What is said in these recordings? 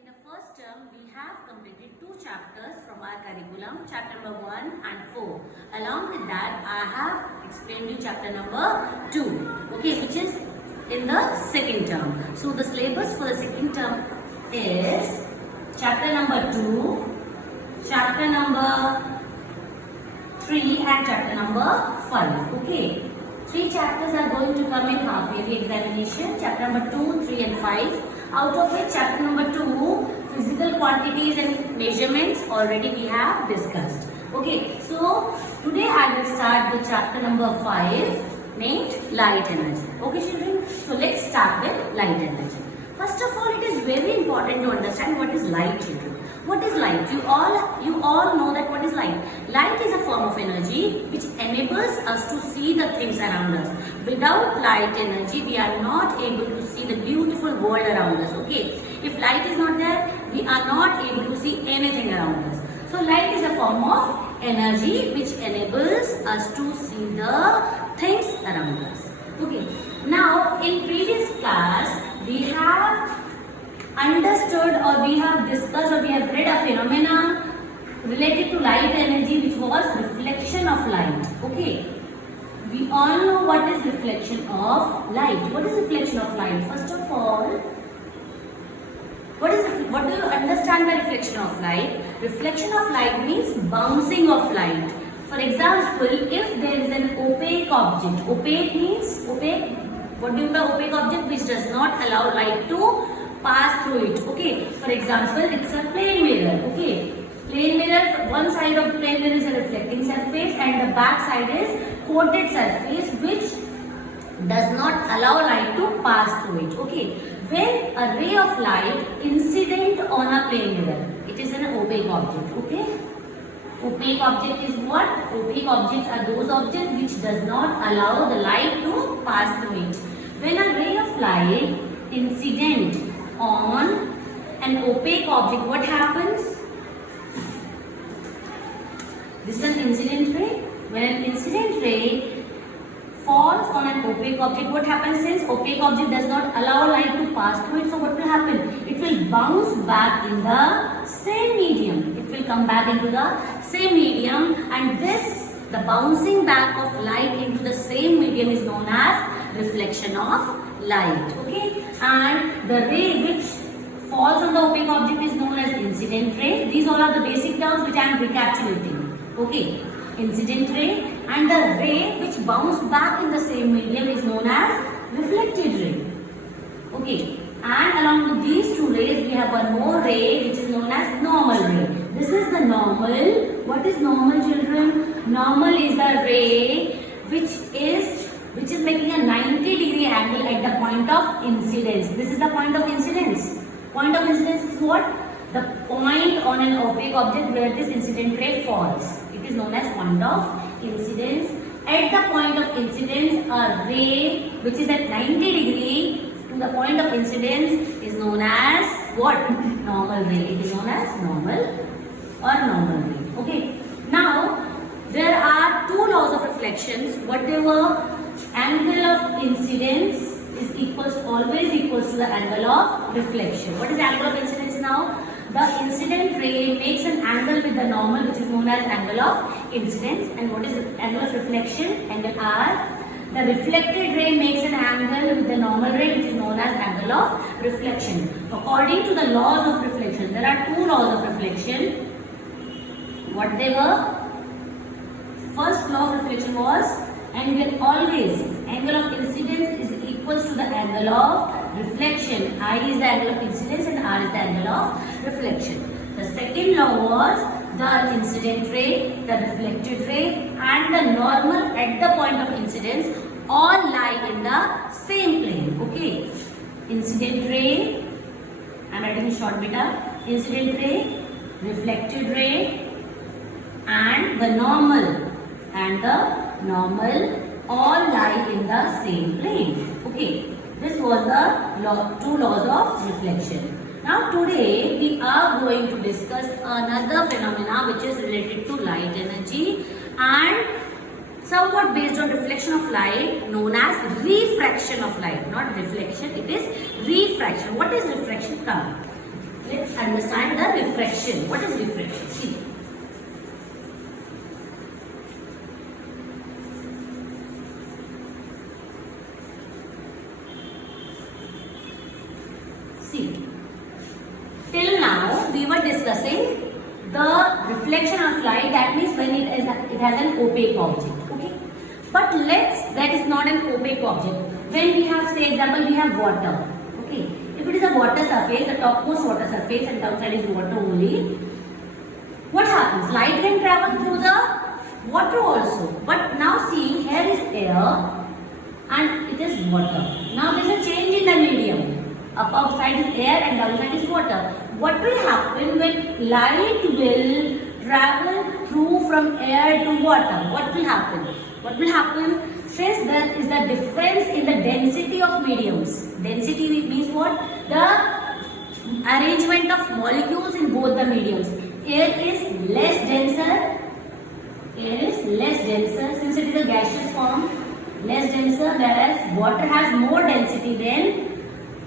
in the first term, we have completed two chapters from our curriculum, chapter number 1 and 4. Along with that, I have explained you chapter number 2, okay, which is in the second term. So, the syllabus for the second term is chapter number 2, chapter number 3 and chapter number 5, okay. 3 chapters are going to come in half yearly examination, chapter number 2, 3 and 5. Out of which chapter number 2, physical quantities and measurements already we have discussed. Okay, so today I will start the chapter number 5 named light energy. Okay children, so let's start with light energy. First of all, it is very important to understand what is light, children. What is light? You all know that what is light. Light is a form of energy which enables us to see the things around us. Without light energy, we are not able to see the beautiful world around us. Okay, if light is not there, we are not able to see anything around us. So light is a form of energy which enables us to see the things around us. Okay, now in previous class we have understood or we have discussed or we have read a phenomena related to light energy which was reflection of light. Okay, we all know what is reflection of light. What is reflection of light? First of all, what do you understand by reflection of light? Reflection of light means bouncing of light. For example, if there is an opaque object, opaque means opaque. What do you mean by opaque object? Which does not allow light to pass through it. Okay, for example, it's a plane mirror. Okay, plane mirror, one side of the plane mirror is a reflecting surface and the back side is coated surface which does not allow light to pass through it. Okay, when a ray of light incident on a plane mirror, it is an opaque object. Okay, opaque object is what? Opaque objects are those objects which does not allow the light to pass through it. When a ray of light incident on an opaque object, what happens? This is an incident ray. When an incident ray falls on an opaque object, what happens? Since opaque object does not allow light to pass through it, so what will happen? It will bounce back in the same medium. It will come back into the same medium, and this, the bouncing back of light into the same medium is known as reflection of light. Okay, and the ray which falls on the opaque object is known as incident ray. These all are the basic terms which I am recapitulating. Okay, incident ray, and the ray which bounces back in the same medium is known as reflected ray. Okay, and along with these two rays we have one more ray which is known as normal ray. This is the normal. What is normal, children? Normal is a ray which is making a 90-degree angle at the point of incidence. This is the point of incidence. Point of incidence is what? The point on an opaque object where this incident ray falls. It is known as point of incidence. At the point of incidence, a ray which is at 90 degree to the point of incidence is known as what? Normal ray. It is known as normal or normal ray. Okay. Now, there are two laws of reflections. Whatever angle of incidence is always equals to the angle of reflection. What is the angle of incidence now? The incident ray makes an angle with the normal which is known as angle of incidence. And what is the angle of reflection? Angle R. The reflected ray makes an angle with the normal ray which is known as angle of reflection. According to the laws of reflection, there are two laws of reflection. What they were? First law of reflection was angle always. Angle of incidence is equals to the angle of reflection. I is the angle of incidence and R is the angle of reflection. The second law was the incident ray, the reflected ray and the normal at the point of incidence all lie in the same plane. Okay. Incident ray, I am writing in short beta. Incident ray, reflected ray and the normal all lie in the same plane. Okay, this was the two laws of reflection. Now today we are going to discuss another phenomena which is related to light energy and somewhat based on reflection of light known as refraction of light. Not reflection, it is refraction. What is refraction? Come. let's understand the refraction. What is refraction? See. See, till now we were discussing the reflection of light, that means when it has an opaque object, okay? But that is not an opaque object. When we have, say example, we have water, okay? If it is a water surface, the topmost water surface and outside is water only, what happens? Light can travel through the water also. But now see, here is air and it is water. Now there is a change in the medium. Outside is air and outside is water. What will happen when light will travel through from air to water? What will happen? What will happen? Since there is a difference in the density of mediums. Density means what? The arrangement of molecules in both the mediums. Air is less denser. Air is less denser since it is a gaseous form. Less denser, whereas water has more density than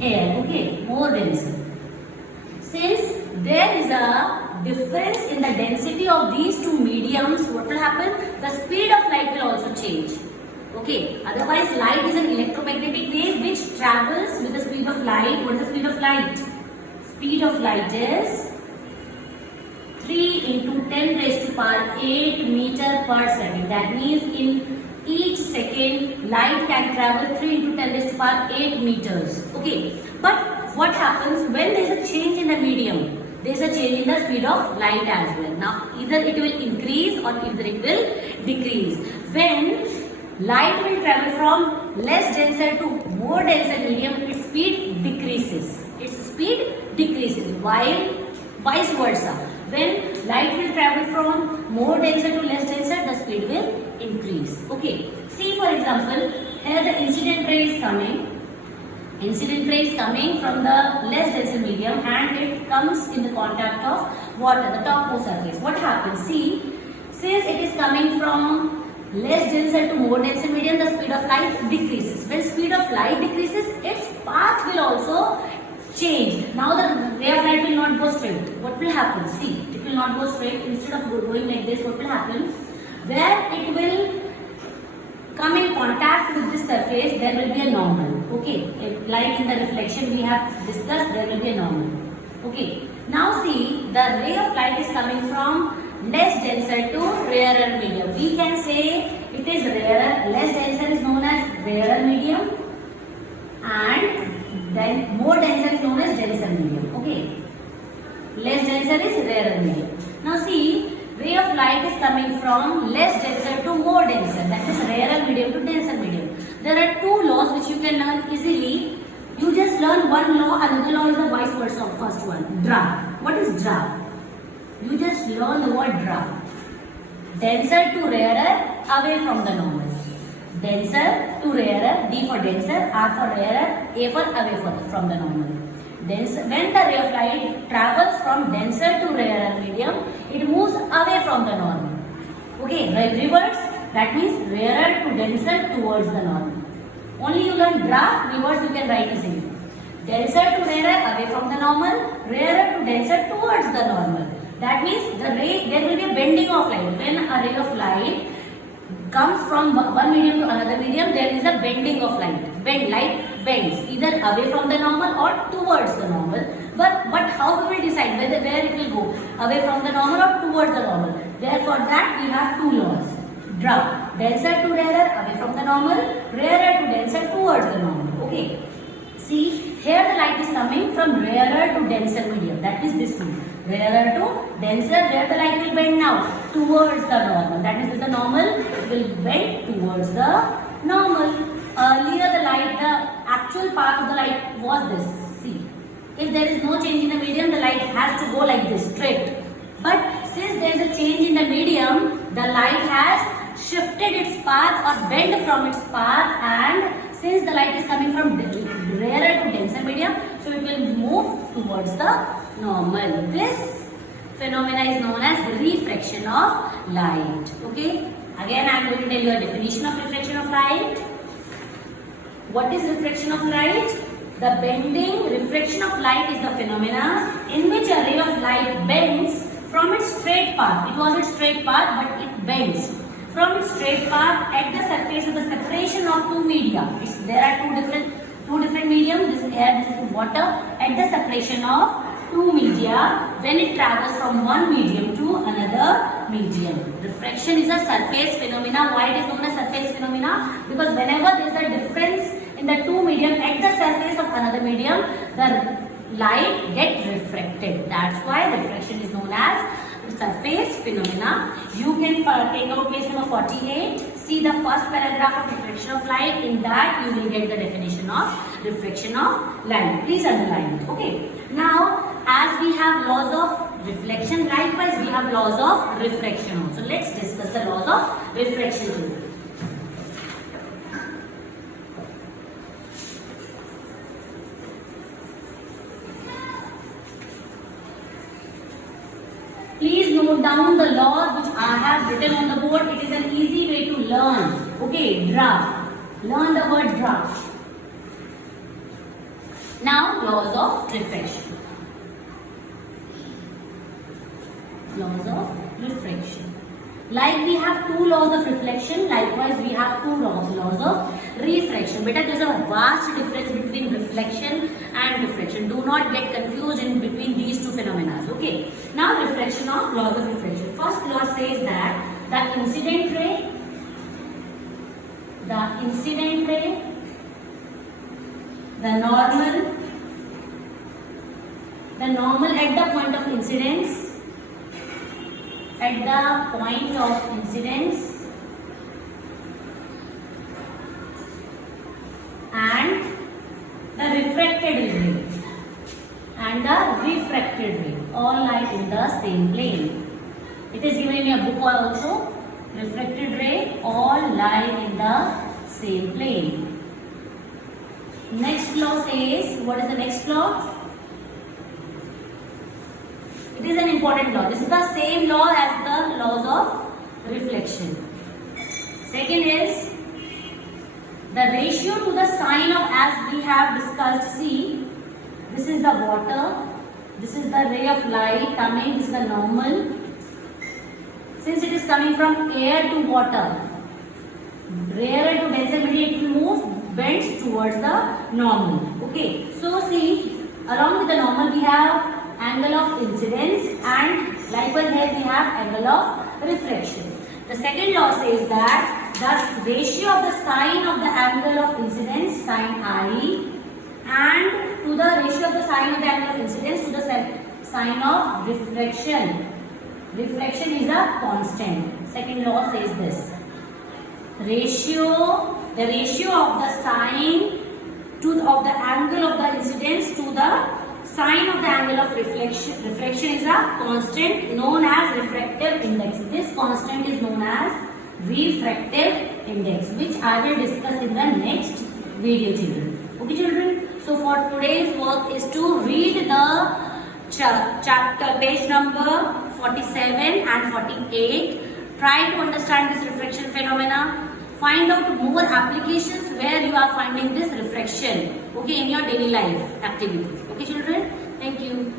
air, okay, more denser. Since there is a difference in the density of these two mediums, what will happen? The speed of light will also change, okay. Otherwise, light is an electromagnetic wave which travels with the speed of light. What is the speed of light? Speed of light is 3 into 10 raised to power 8 meter per second. That means in each second light can travel 3 into 10 raised to power 8 meters. Okay. But what happens when there is a change in the medium? There is a change in the speed of light as well. Now either it will increase or either it will decrease. When light will travel from less denser to more denser medium, its speed decreases. Its speed decreases. While vice versa, when light will travel from more denser to less denser, the speed will increase. Okay. See, for example, here the incident ray is coming. Incident ray is coming from the less denser medium and it comes in the contact of water, the topmost surface. What happens? See, since it is coming from less denser to more denser medium, the speed of light decreases. When speed of light decreases, its path will also change. Now the ray of light will not go straight. What will happen? See, it will not go straight. Instead of going like this, what will happen? Where it will come in contact with this surface, there will be a normal. Okay, like in the reflection we have discussed, there will be a normal. Okay, now see, the ray of light is coming from less denser to rarer medium. We can say it is rarer. Less denser is known as rarer medium and then more denser is known as denser medium. Okay, less denser is rarer medium. Now see, ray of light is coming from less denser to more denser, that is rarer medium to denser medium. There are two laws which you can learn easily. You just learn one law, another law is the vice versa of first one. Draft. What is draft? You just learn the word draft. Denser to rarer, away from the normal. Denser to rarer, D for denser, R for rarer, A for away from the normal. When the ray of light travels from denser to rarer medium, it moves away from the normal. Okay, reverse, that means rarer to denser towards the normal. Only you learn draft, reverse you can write easily. Denser to rarer, away from the normal, rarer to denser towards the normal. That means there will be a bending of light. When a ray of light comes from one medium to another medium, there is a bending of light. Light bends either away from the normal or towards the normal. But how we will decide where it will go? Away from the normal or towards the normal? Therefore, that we have two laws. Draft. Denser to rarer, away from the normal. Rarer to denser, towards the normal. Okay. See, here the light is coming from rarer to denser medium. That is this one. Rarer to denser, where the light will bend now? Towards the normal. That is the normal will bend towards the normal. Earlier the actual path of the light was this. See, if there is no change in the medium, the light has to go like this, straight. But since there is a change in the medium, the light has shifted its path or bent from its path, and since the light is coming from rarer to denser medium, so it will move towards the normal. This phenomena is known as the refraction of light. Okay. Again, I am going to tell you a definition of reflection of light. What is reflection of light? The bending refraction of light is the phenomena in which a ray of light bends from its straight path. It was its straight path, but it bends from its straight path at the surface of the separation of two media. There are two different mediums. This is air, this is water. At the separation of two media, when it travels from one medium to another medium. Refraction is a surface phenomena. Why it is known as surface phenomena? Because whenever there is a difference in the two medium at the surface of another medium, the light gets refracted. That's why refraction is known as surface phenomena. You can take out page number 48. See the first paragraph of refraction of light. In that you will get the definition of refraction of light. Please underline it. Okay. Now, as we have laws of reflection, likewise we have laws of refraction also. Let's discuss the laws of refraction too. Please note down the laws which I have written on the board. It is an easy way to learn. Okay, draft. Learn the word draft. Now, laws of refraction. Laws of refraction. Like we have two laws of reflection, likewise we have two laws of refraction. Beta, there is a vast difference between reflection and refraction. Do not get confused in between these two phenomena. Okay. Now, reflection of laws of refraction. First law says that the incident ray, the normal at the point of incidence, and the refracted ray all lie in the same plane. It is given in your book also. Refracted ray all lie in the same plane. Next law says, what is the next law? It is an important law. This is the same law as the laws of reflection. Second is the ratio to the sign of, as we have discussed. See, this is the water, this is the ray of light coming, this is the normal. Since it is coming from air to water, rarer to denser medium, it will move, bends towards the normal. Okay, so see, along with the normal we have angle of incidence, and likewise here we have angle of refraction. The second law says that the ratio of the sine of the angle of incidence, sine I, and to the ratio of the sine of the angle of incidence to the sine of refraction. Refraction is a constant. Second law says this. The ratio of the sine of the angle of the incidence to the sine of the angle of refraction is a constant known as refractive index. This constant is known as refractive index, which I will discuss in the next video, children. Okay, children. So for today's work is to read the chapter page number 47 and 48. Try to understand this refraction phenomena. Find out more applications where you are finding this refraction, okay, in your daily life activities. Okay, children? Thank you.